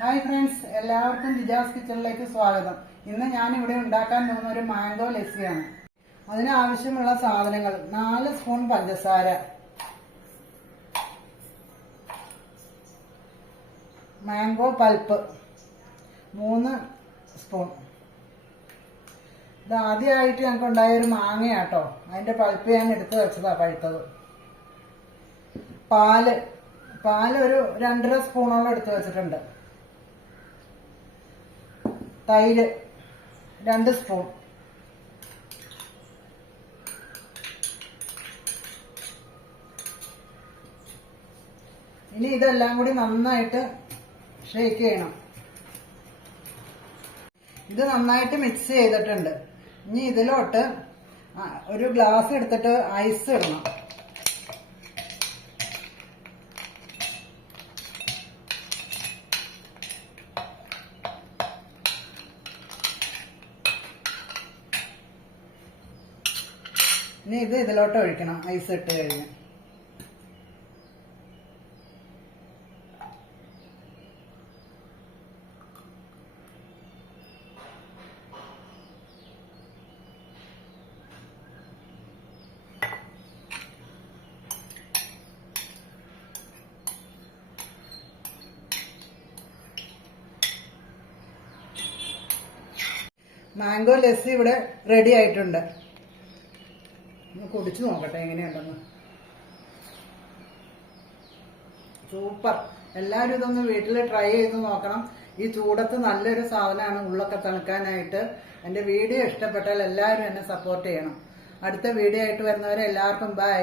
Hi friends എല്ലാവർക്കും ജിജാസ് കിച്ചണിലേക്ക് സ്വാഗതം. ഇന്ന് ഞാൻ ഇവിടെ ഉണ്ടാക്കാൻ പോകുന്ന ഒരു മാംഗോ ലസ്സിയാണ്. അതിനാവശ്യമുള്ള സാധനങ്ങൾ നാല് സ്പൂൺ പഞ്ചസാര. മാംഗോ പൾപ്പ് മൂന്ന് സ്പൂൺ. ഇത് ആദ്യമായിട്ട് ഞങ്ങൾക്ക് ഉണ്ടായ ഒരു മാങ്ങയാട്ടോ. അതിന്റെ പൾപ്പ് ഞാൻ എടുത്തു വെച്ചതാ പഴുത്തത്. പാൽ പാൽ ഒരു രണ്ടര സ്പൂണോളം എടുത്തു വെച്ചിട്ടുണ്ട്. തൈര് രണ്ട് സ്പൂൺ. ഇനി ഇതെല്ലാം കൂടി നന്നായിട്ട് ഷേക്ക് ചെയ്യണം. ഇത് നന്നായിട്ട് മിക്സ് ചെയ്തിട്ടുണ്ട്. ഇനി ഇതിലോട്ട് ഒരു ഗ്ലാസ് എടുത്തിട്ട് ഐസ് ഇടണം. ഇനി ഇത് ഇതിലോട്ട് ഒഴിക്കണം. ഐസ് ഇട്ട് കഴിഞ്ഞ്. മാംഗോ ലസ്സി ഇവിടെ റെഡി ആയിട്ടുണ്ട്. ഒന്ന് കുടിച്ചു നോക്കട്ടെ എങ്ങനെയുണ്ടെന്ന്. സൂപ്പർ എല്ലാവരും ഇതൊന്ന് വീട്ടിൽ ട്രൈ ചെയ്ത് നോക്കണം. ഈ ചൂടത്ത് നല്ലൊരു സാധനമാണ് ഉള്ളൊക്കെ തണുക്കാനായിട്ട്. എന്റെ വീഡിയോ ഇഷ്ടപ്പെട്ടാൽ എല്ലാവരും എന്നെ സപ്പോർട്ട് ചെയ്യണം. അടുത്ത വീഡിയോ ആയിട്ട് വരുന്നവരെ എല്ലാവർക്കും ബൈ